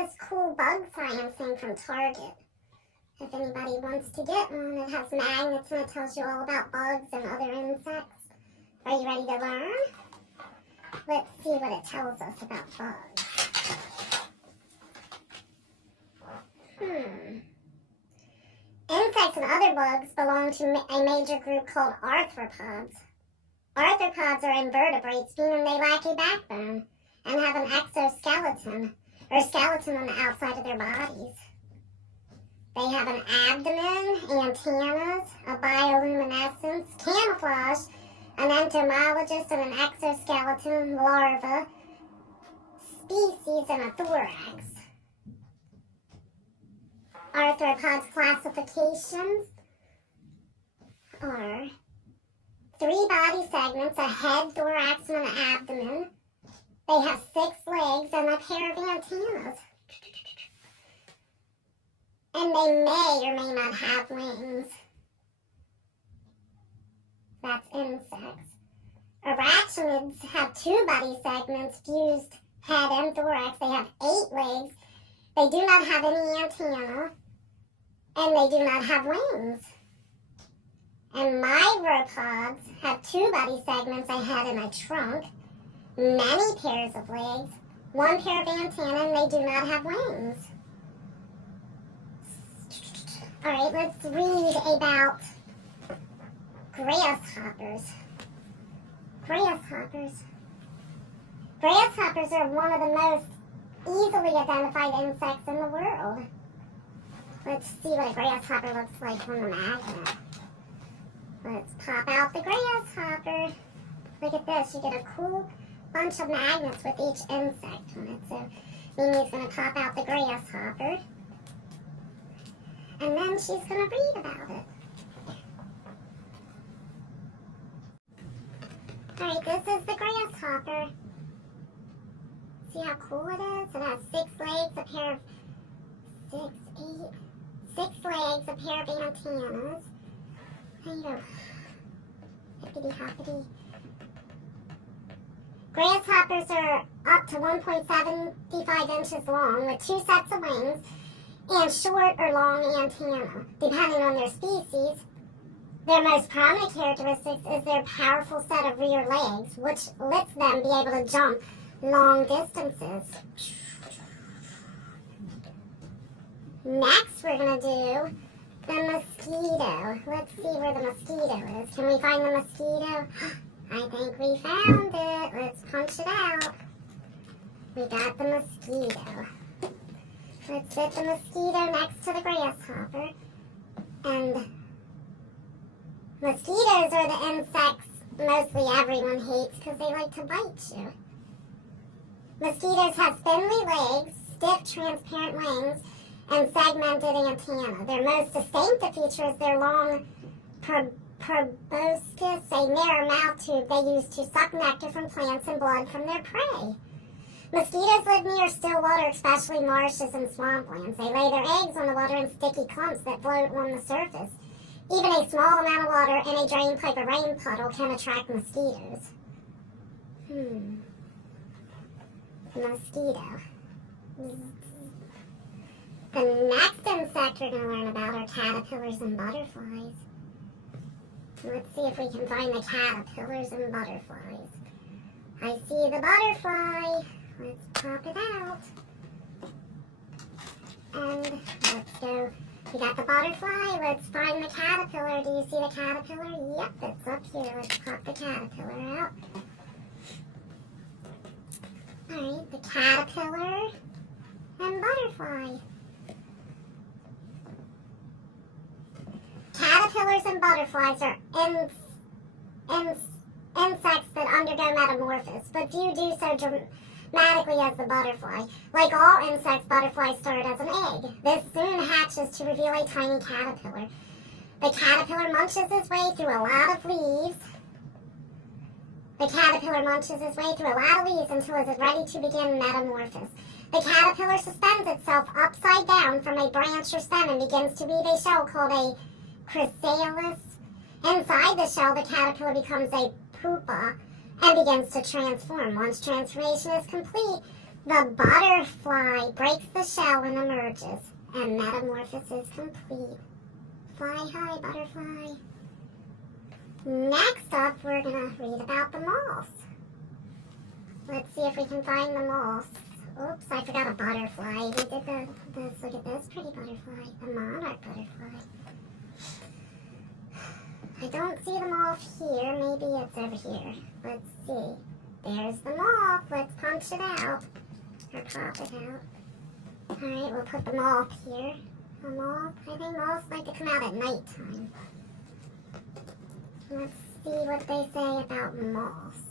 this cool bug science thing from Target. If anybody wants to get one, it has magnets and it tells you all about bugs and other insects. Are you ready to learn? Let's see what it tells us about bugs. Insects and other bugs belong to a major group called arthropods. Arthropods are invertebrates, meaning they lack a backbone and have an exoskeleton, or skeleton on the outside of their bodies. They have an abdomen, antennas, a bioluminescence, camouflage, an entomologist, and an exoskeleton, larva, species, and a thorax. Arthropods' classifications are 3 body segments, a head, thorax, and an abdomen. They have 6 legs and a pair of antennas. And they may or may not have wings. That's insects. Arachnids have 2 body segments, fused head and thorax. They have 8 legs. They do not have any antenna. And they do not have wings. And myropods have 2 body segments, a head and a trunk, many pairs of legs, 1 pair of antennae, and they do not have wings. Alright, let's read about grasshoppers. Grasshoppers. Grasshoppers are one of the most easily identified insects in the world. Let's see what a grasshopper looks like on the magnet. Let's pop out the grasshopper. Look at this. You get a cool bunch of magnets with each insect on it. So Mimi's going to pop out the grasshopper. And then she's going to read about it. Alright, this is the grasshopper. See how cool it is? It has 6 legs, a pair of 6 legs, a pair of antennas. There you go. Hippity hoppity. Grasshoppers are up to 1.75 inches long with 2 sets of wings and short or long antennae, depending on their species. Their most prominent characteristics is their powerful set of rear legs, which lets them be able to jump long distances. Next, we're going to do the mosquito. Let's see where the mosquito is. Can we find the mosquito? I think we found it. Let's punch it out. We got the mosquito. Let's put the mosquito next to the grasshopper. And mosquitoes are the insects mostly everyone hates because they like to bite you. Mosquitoes have spindly legs, stiff transparent wings, and segmented antennae. Their most distinctive feature is their long proboscis, a narrow mouth tube they use to suck nectar from plants and blood from their prey. Mosquitoes live near still water, especially marshes and swamplands. They lay their eggs on the water in sticky clumps that float on the surface. Even a small amount of water in a drain pipe or rain puddle can attract mosquitoes. Mosquito. The next insect we're going to learn about are caterpillars and butterflies. Let's see if we can find the caterpillars and butterflies. I see the butterfly. Let's pop it out. And let's go. We got the butterfly. Let's find the caterpillar. Do you see the caterpillar? Yep, it's up here. Let's pop the caterpillar out. Alright, the caterpillar and butterfly. Caterpillars and butterflies are insects that undergo metamorphosis, but few do so dramatically as the butterfly. Like all insects, butterflies start as an egg. This soon hatches to reveal a tiny caterpillar. The caterpillar munches its way through a lot of leaves. Until it is ready to begin metamorphosis. The caterpillar suspends itself upside down from a branch or stem and begins to weave a shell called a chrysalis. Inside the shell, the caterpillar becomes a pupa and begins to transform. Once transformation is complete, The butterfly breaks the shell and emerges, and metamorphosis is complete. Fly high, butterfly. Next up, we're going to read about the moths. Let's see if we can find the moths. Oops, I forgot a butterfly. We did this. Look at this pretty butterfly, the monarch butterfly. I don't see the moth here. Maybe it's over here. Let's see. There's the moth. Let's punch it out. Or pop it out. Alright, we'll put the moth here. The moth. I think moths like to come out at nighttime. Let's see what they say about moths.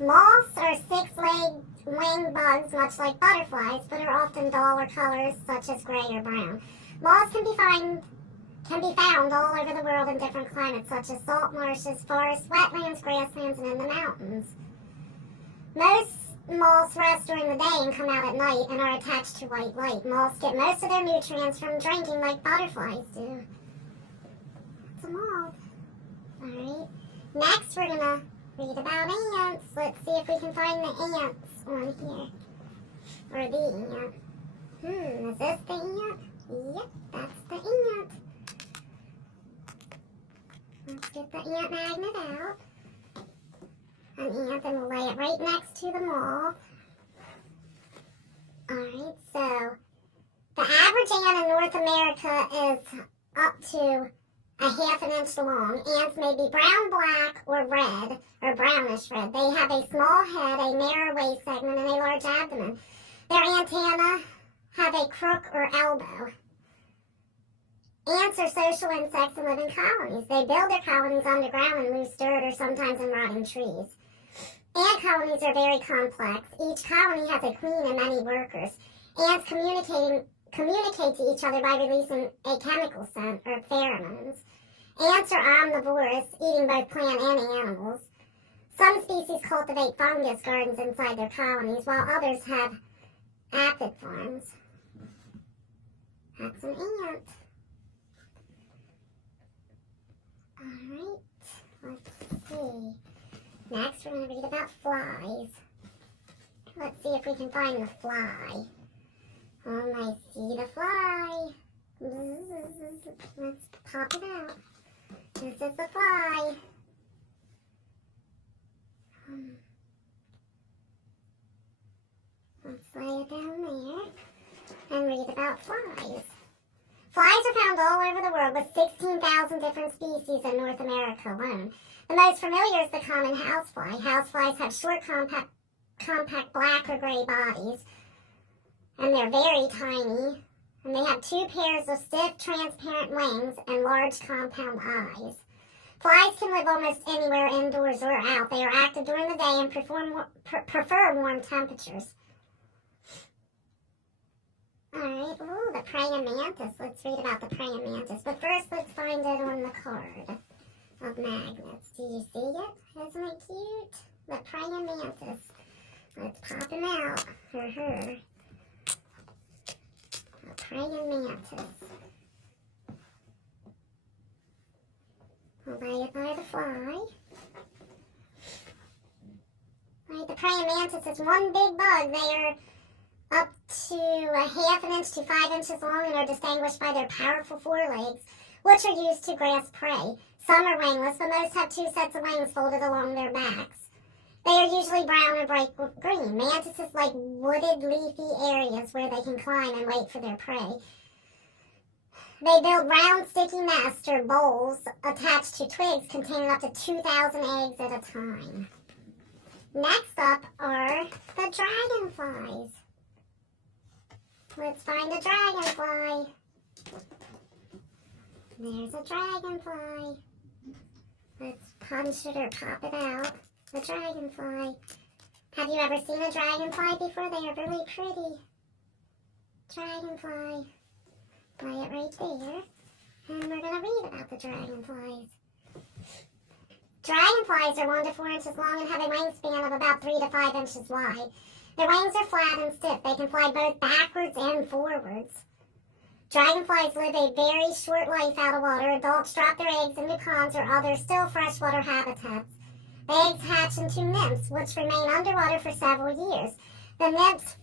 Moths are six-legged winged bugs, much like butterflies, but are often duller colors such as gray or brown. Moths can be found all over the world in different climates, such as salt marshes, forests, wetlands, grasslands, and in the mountains. Most moths rest during the day and come out at night and are attached to white light. Moths get most of their nutrients from drinking like butterflies do. It's a moth. Alright. Next, we're going to read about ants. Let's see if we can find the ants on here. Or the ant. Is this the ant? Yep, that's the ant. Let's get the ant magnet out. An ant, and we'll lay it right next to the moth. Alright, so the average ant in North America is up to a ½ inch long. Ants may be brown, black, or red, or brownish red. They have a small head, a narrow waist segment, and a large abdomen. Their antennae have a crook or elbow. Ants are social insects and live in colonies. They build their colonies underground in loose dirt or sometimes in rotting trees. Ant colonies are very complex. Each colony has a queen and many workers. Ants communicate to each other by releasing a chemical scent or pheromones. Ants are omnivores, eating both plant and animals. Some species cultivate fungus gardens inside their colonies, while others have aphid farms. That's an ant. Alright, let's see. Next, we're going to read about flies. Let's see if we can find the fly. I see the fly. Let's pop it out. This is the fly. Let's lay it down there and read about flies. Flies are found all over the world, with 16,000 different species in North America alone. The most familiar is the common housefly. Houseflies have short, compact black or gray bodies, and they're very tiny, and they have 2 pairs of stiff, transparent wings and large compound eyes. Flies can live almost anywhere, indoors or out. They are active during the day and prefer warm temperatures. Alright, ooh, the praying mantis. Let's read about the praying mantis. But first, let's find it on the card of magnets. Do you see it? Isn't it cute? The praying mantis. Let's pop him out. Her. The praying mantis. We'll lay it by the fly. Right, the praying mantis is one big bug. They are up to a ½ inch to 5 inches long and are distinguished by their powerful forelegs, which are used to grasp prey. Some are wingless, but most have 2 sets of wings folded along their backs. They are usually brown or bright green. Mantises like wooded, leafy areas where they can climb and wait for their prey. They build round, sticky nests or bowls attached to twigs containing up to 2,000 eggs at a time. Next up are the dragonflies. Let's find a dragonfly. There's a dragonfly. Let's punch it or pop it out. The dragonfly. Have you ever seen a dragonfly before? They are really pretty. Dragonfly. Lay it right there. And we're going to read about the dragonflies. Dragonflies are 1 to 4 inches long and have a wingspan of about 3 to 5 inches wide. Their wings are flat and stiff. They can fly both backwards and forwards. Dragonflies live a very short life out of water. Adults drop their eggs into ponds or other still freshwater habitats. The eggs hatch into nymphs, which remain underwater for several years. The nymph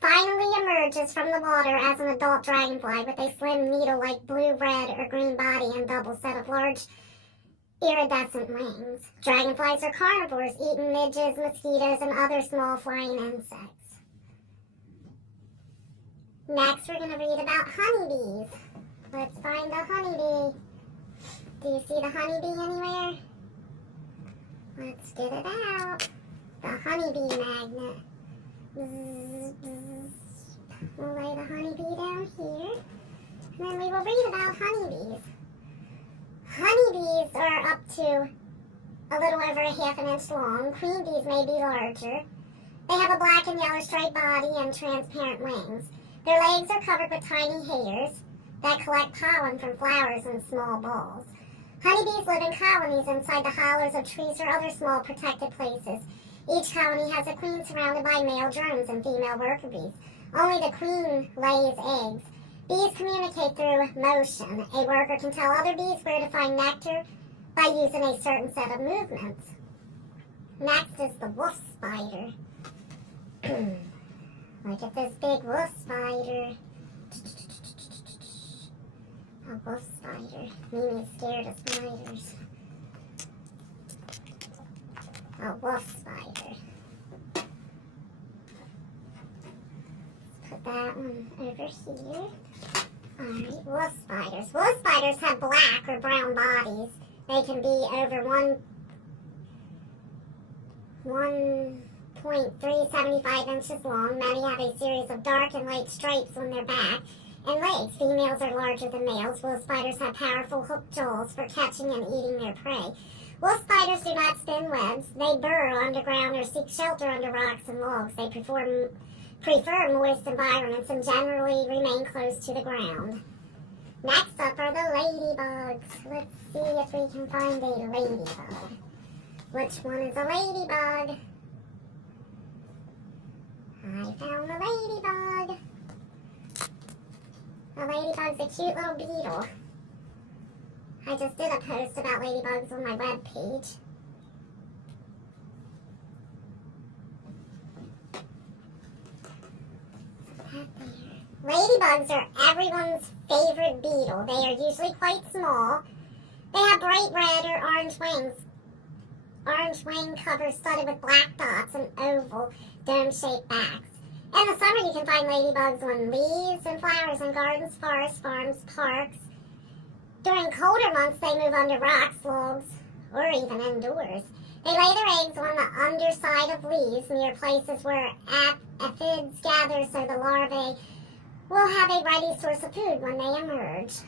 finally emerges from the water as an adult dragonfly with a slim needle-like blue, red, or green body and double set of large iridescent wings. Dragonflies are carnivores, eating midges, mosquitoes, and other small flying insects. Next, we're going to read about honeybees. Let's find the honeybee. Do you see the honeybee anywhere? Let's get it out. The honeybee magnet. Bzz, bzz. We'll lay the honeybee down here. And then we will read about honeybees. Honeybees are up to a little over a half an inch long. Queen bees may be larger. They have a black and yellow striped body and transparent wings. Their legs are covered with tiny hairs that collect pollen from flowers in small balls. Honeybees live in colonies inside the hollows of trees or other small protected places. Each colony has a queen surrounded by male drones and female worker bees. Only the queen lays eggs. Bees communicate through motion. A worker can tell other bees where to find nectar by using a certain set of movements. Next is the wolf spider. Look at this big wolf spider. A wolf spider. Mimi's scared of spiders. A wolf spider. Put that one over here. Alright, wolf spiders. Wolf spiders have black or brown bodies. They can be over 1.375 inches long. Many have a series of dark and light stripes on their back and legs. Females are larger than males. Wolf spiders have powerful hooked jaws for catching and eating their prey. Wolf spiders do not spin webs. They burrow underground or seek shelter under rocks and logs. They prefer moist environments and generally remain close to the ground. Next up are the ladybugs. Let's see if we can find a ladybug. Which one is a ladybug? I found a ladybug. A ladybug's a cute little beetle. I just did a post about ladybugs on my webpage. Ladybugs are everyone's favorite beetle. They are usually quite small. They have bright red or orange wings. Orange wing covers studded with black dots and oval, dome-shaped backs. In the summer, you can find ladybugs on leaves and flowers in gardens, forests, farms, parks. During colder months, they move under rocks, logs, or even indoors. They lay their eggs on the underside of leaves near places where aphids gather, so the larvae will have a ready source of food when they emerge.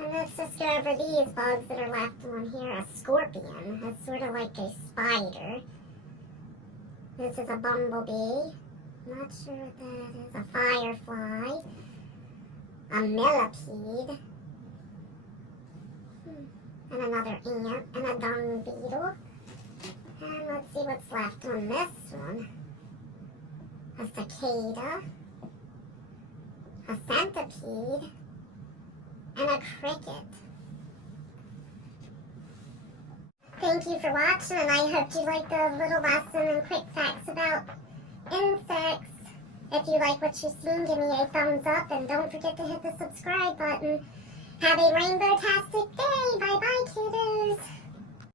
And let's just go over these bugs that are left on here. A scorpion. It's sort of like a spider. This is a bumblebee. Not sure what that is. A firefly. A millipede. And another ant. And a dung beetle. And let's see what's left on this one. A cicada. A centipede. And a cricket. Thank you for watching, and I hope you liked the little lesson and quick facts about insects. If you like what you've seen, give me a thumbs up, and don't forget to hit the subscribe button. Have a rainbow-tastic day. Bye-bye, kiddos.